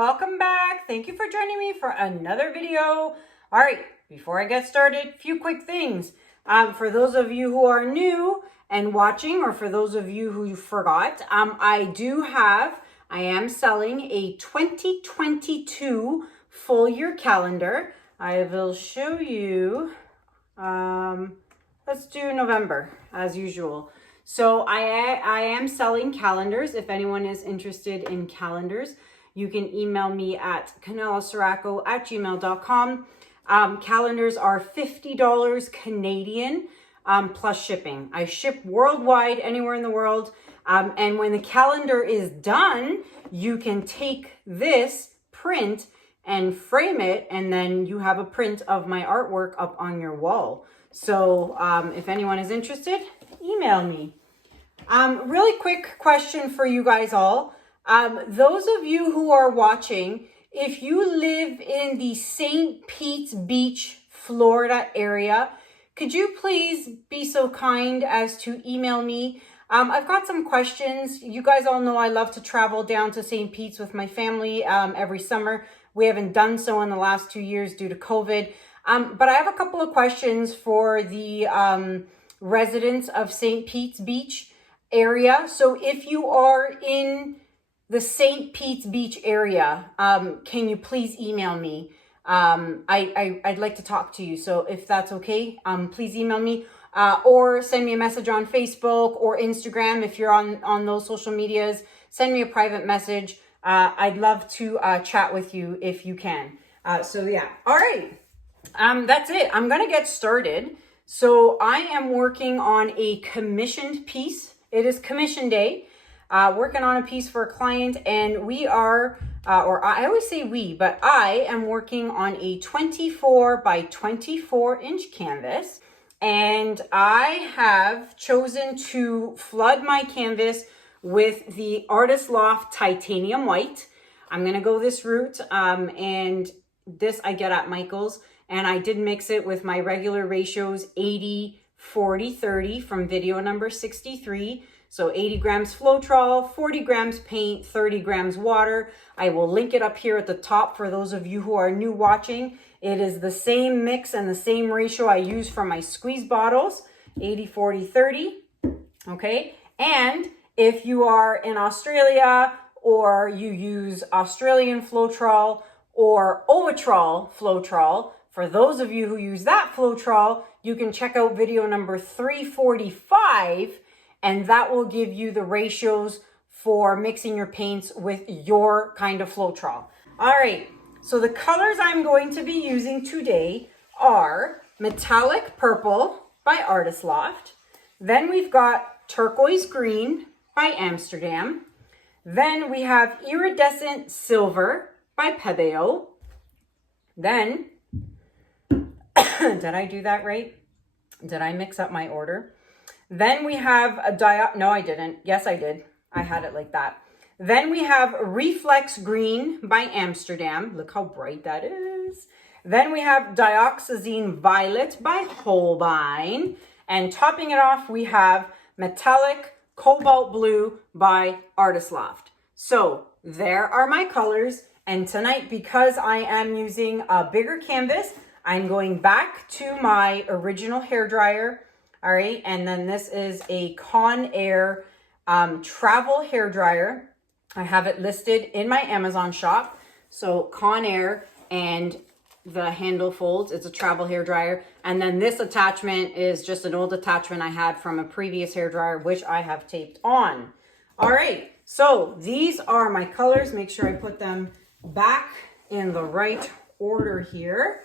welcome back. Thank you for joining me for another video. All right, before I get started, a few quick things. For those of you who are new and watching, or for those of you who forgot, I am selling a 2022 full year calendar. I will show you, let's do November as usual. So I am selling calendars. If anyone is interested in calendars, you can email me at kanellaciraco@gmail.com. Calendars are $50 Canadian plus shipping. I ship worldwide, anywhere in the world. And when the calendar is done, you can take this print and frame it, and then you have a print of my artwork up on your wall. So if anyone is interested, email me. Really quick question for you guys all. Those of you who are watching, if you live in the St. Pete's Beach, Florida area, could you please be so kind as to email me? I've got some questions. You guys all know I love to travel down to St. Pete's with my family every summer. We haven't done so in the last 2 years due to COVID. But I have a couple of questions for the residents of St. Pete's Beach area. So if you are in the St. Pete's Beach area, can you please email me? I'd like to talk to you. So if that's okay, please email me or send me a message on Facebook or Instagram. If you're on those social medias, send me a private message. I'd love to chat with you if you can. So yeah, all right. That's it. I'm going to get started. So I am working on a commissioned piece. It is commission day. Working on a piece for a client, and we are, or I always say we, but I am working on a 24 by 24 inch canvas, and I have chosen to flood my canvas with the Artist Loft Titanium White. I'm going to go this route, and this I get at Michael's, and I did mix it with my regular ratios, 80, 40, 30 from video number 63. So 80 grams Floetrol, 40 grams paint, 30 grams water. I will link it up here at the top for those of you who are new watching. It is the same mix and the same ratio I use for my squeeze bottles, 80, 40, 30, okay? And if you are in Australia or you use Australian Floetrol or Ovitrol Floetrol, for those of you who use that Floetrol, you can check out video number 345, and that will give you the ratios for mixing your paints with your kind of Floetrol. All right, so the colors I'm going to be using today are Metallic Purple by Artist Loft. Then we've got Turquoise Green by Amsterdam. Then we have Iridescent Silver by Pebeo. Then, did I do that right? Did I mix up my order? Then we have a no, I didn't. Yes, I did. I had it like that. Then we have Reflex Green by Amsterdam. Look how bright that is. Then we have Dioxazine Violet by Holbein. And topping it off, we have Metallic Cobalt Blue by Artist Loft. So there are my colors. And tonight, because I am using a bigger canvas, I'm going back to my original hairdryer. All right, and then this is a Conair travel hair dryer. I have it listed in my Amazon shop. So Conair, and the handle folds. It's a travel hair dryer. And then this attachment is just an old attachment I had from a previous hair dryer, which I have taped on. All right, so these are my colors. Make sure I put them back in the right order here,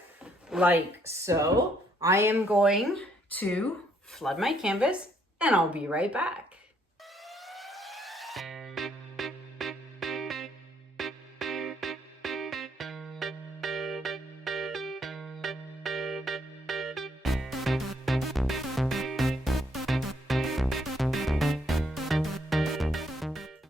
like so. I am going to flood my canvas, and I'll be right back.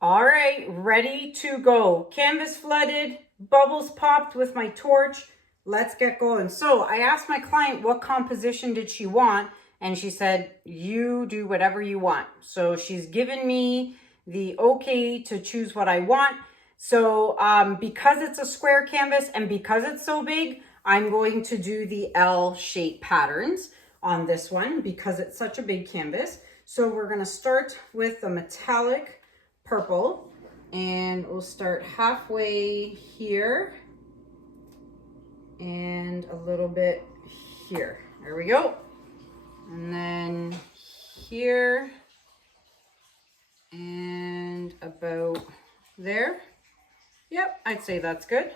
All right, ready to go. Canvas flooded, bubbles popped with my torch. Let's get going. So I asked my client what composition did she want, and she said, you do whatever you want. So she's given me the okay to choose what I want. So because it's a square canvas and because it's so big, I'm going to do the L shape patterns on this one because it's such a big canvas. So we're going to start with the metallic purple, and we'll start halfway here and a little bit here. There we go. And then here and about there. Yep, I'd say that's good.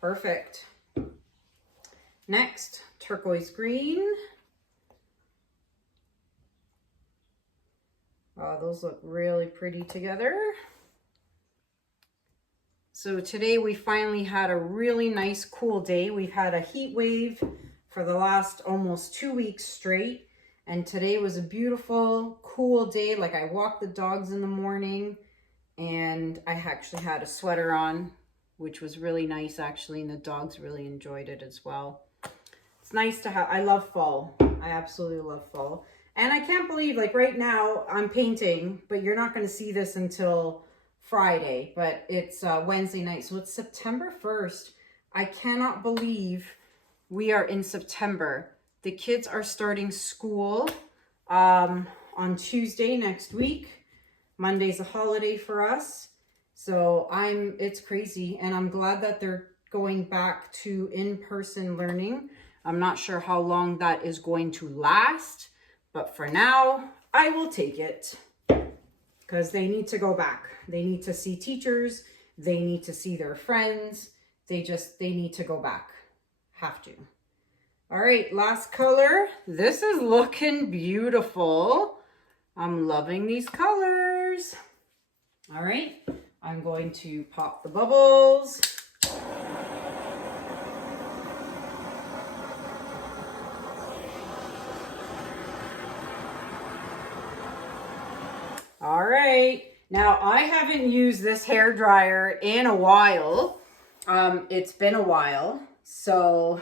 Perfect. Next, turquoise green. Oh, those look really pretty together. So today we finally had a really nice cool day. We've had a heat wave for the last almost 2 weeks straight. And today was a beautiful, cool day. Like, I walked the dogs in the morning and I actually had a sweater on, which was really nice actually. And the dogs really enjoyed it as well. It's nice to have, I love fall. I absolutely love fall. And I can't believe, like right now I'm painting, but you're not going to see this until Friday, but it's Wednesday night. So it's September 1st. I cannot believe we are in September. The kids are starting school on Tuesday next week. Monday's a holiday for us. So it's crazy. And I'm glad that they're going back to in-person learning. I'm not sure how long that is going to last, but for now, I will take it because they need to go back. They need to see teachers. They need to see their friends. They need to go back. Have to. All right, last color. This is looking beautiful. I'm loving these colors. All right, I'm going to pop the bubbles. All right, now I haven't used this hair dryer in a while. It's been a while, so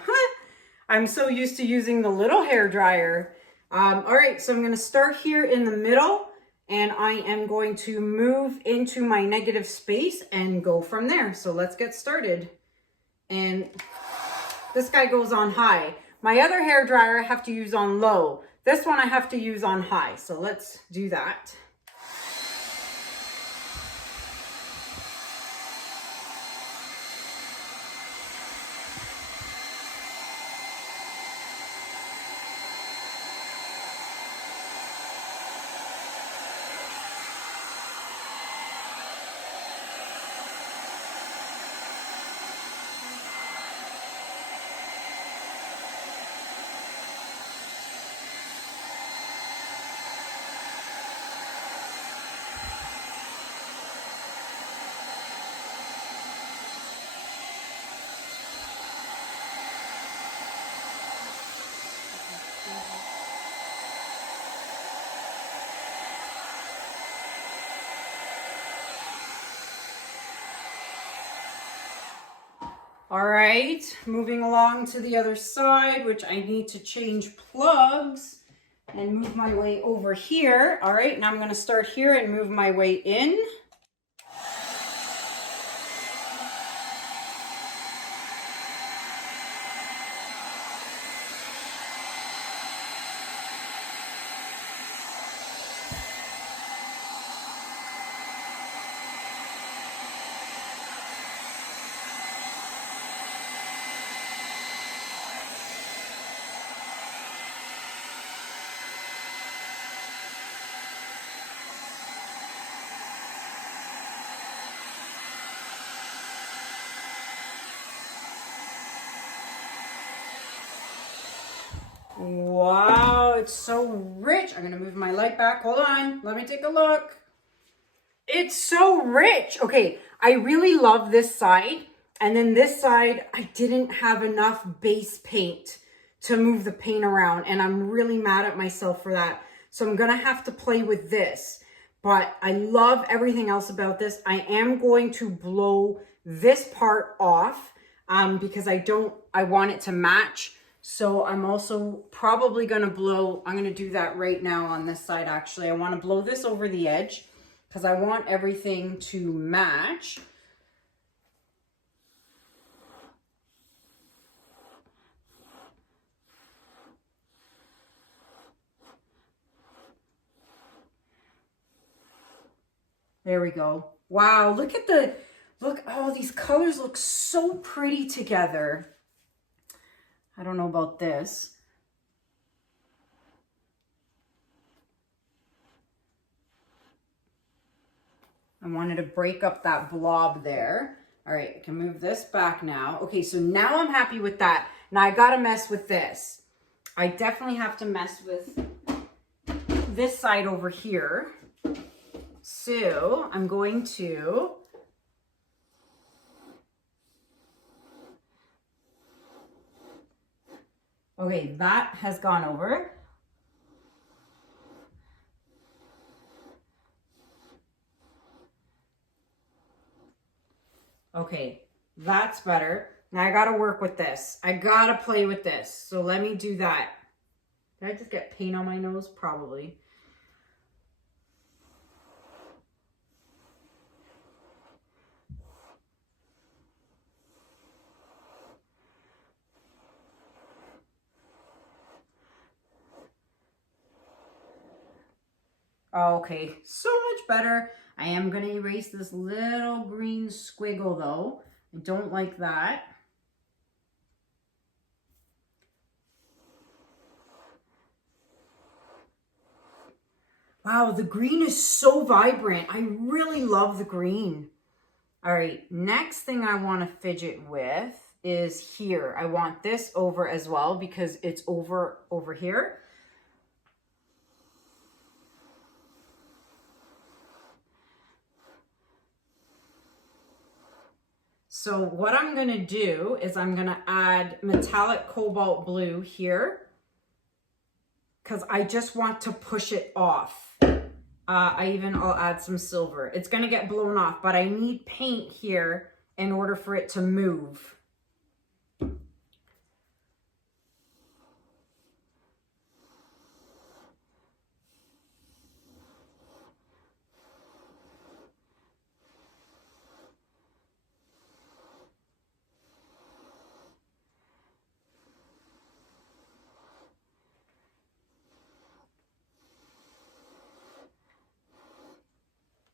I'm so used to using the little hair dryer. All right, so I'm going to start here in the middle, and I am going to move into my negative space and go from there. So let's get started. And this guy goes on high. My other hair dryer I have to use on low. This one I have to use on high. So let's do that. All right, moving along to the other side, which I need to change plugs and move my way over here. All right, now I'm going to start here and move my way in. Wow, it's so rich. I'm gonna move my light back. Hold on, let me take a look. It's so rich. Okay, I really love this side. And then this side, I didn't have enough base paint to move the paint around. And I'm really mad at myself for that. So I'm gonna have to play with this. But I love everything else about this. I am going to blow this part off because I want it to match. So I'm also probably gonna I'm gonna do that right now on this side actually. I wanna blow this over the edge because I want everything to match. There we go. Wow, look at the, look, oh, these colors look so pretty together. I don't know about this. I wanted to break up that blob there. All right, I can move this back now. Okay, so now I'm happy with that. Now I gotta mess with this. I definitely have to mess with this side over here. So I'm going to okay, that has gone over. Okay, that's better. Now I gotta work with this. I gotta play with this. So let me do that. Did I just get paint on my nose? Probably. Okay, so much better. I am going to erase this little green squiggle though. I don't like that. Wow, the green is so vibrant. I really love the green. All right, next thing I want to fidget with is here. I want this over as well because it's over here. So what I'm going to do is I'm going to add metallic cobalt blue here because I just want to push it off. I'll add some silver. It's going to get blown off, but I need paint here in order for it to move.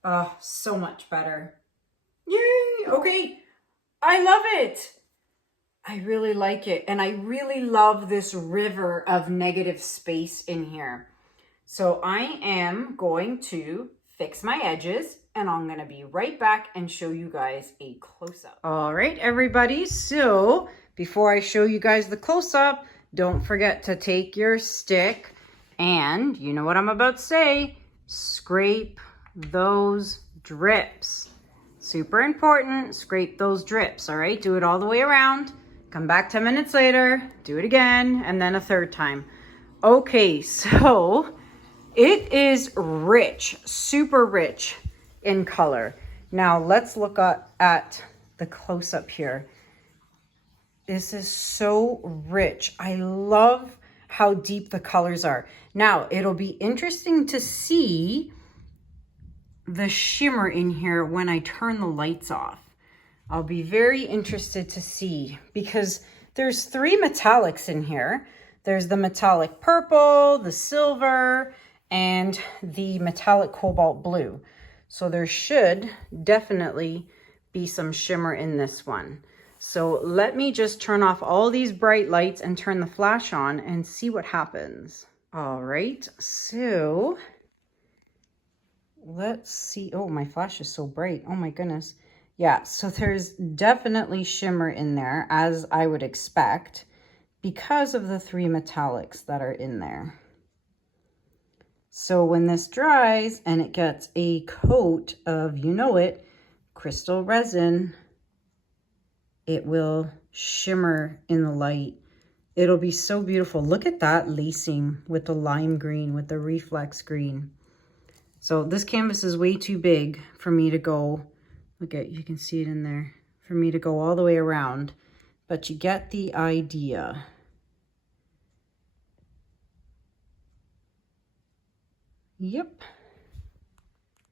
Oh, so much better. Yay! Okay, I love it. I really like it. And I really love this river of negative space in here. So I am going to fix my edges and I'm going to be right back and show you guys a close-up. All right, everybody. So before I show you guys the close-up, don't forget to take your stick and, you know what I'm about to say, scrape those drips. Super important, scrape those drips, all right? Do it all the way around. Come back 10 minutes later, do it again, and then a third time. Okay, so it is rich, super rich in color. Now let's look at the close-up here. This is so rich. I love how deep the colors are. Now, it'll be interesting to see the shimmer in here when I turn the lights off. I'll be very interested to see because there's 3 metallics in here. There's the metallic purple, the silver, and the metallic cobalt blue. So there should definitely be some shimmer in this one. So let me just turn off all these bright lights and turn the flash on and see what happens. All right, so let's see. Oh, my flash is so bright. Oh my goodness. Yeah, so there's definitely shimmer in there, as I would expect, because of the 3 metallics that are in there. So when this dries and it gets a coat of, you know it, crystal resin, it will shimmer in the light. It'll be so beautiful. Look at that lacing with the lime green, with the reflex green. So this canvas is way too big for me to go, look at, you can see it in there, for me to go all the way around, but you get the idea. Yep.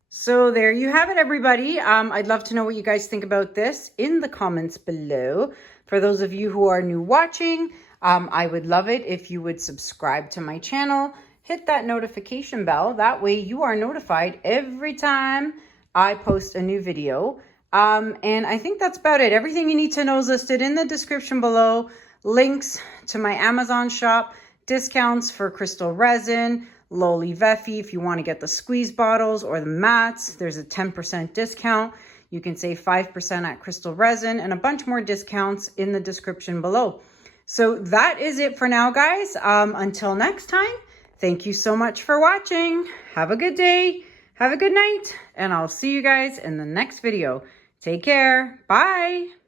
So there you have it, everybody. I'd love to know what you guys think about this in the comments below. For those of you who are new watching, I would love it if you would subscribe to my channel. Hit that notification bell. That way you are notified every time I post a new video. And I think that's about it. Everything you need to know is listed in the description below. Links to my Amazon shop, discounts for crystal resin, Loli Veffy if you want to get the squeeze bottles or the mats. There's a 10% discount. You can save 5% at Crystal Resin, and a bunch more discounts in the description below. So that is it for now, guys. Until next time, thank you so much for watching. Have a good day. Have a good night. And I'll see you guys in the next video. Take care. Bye.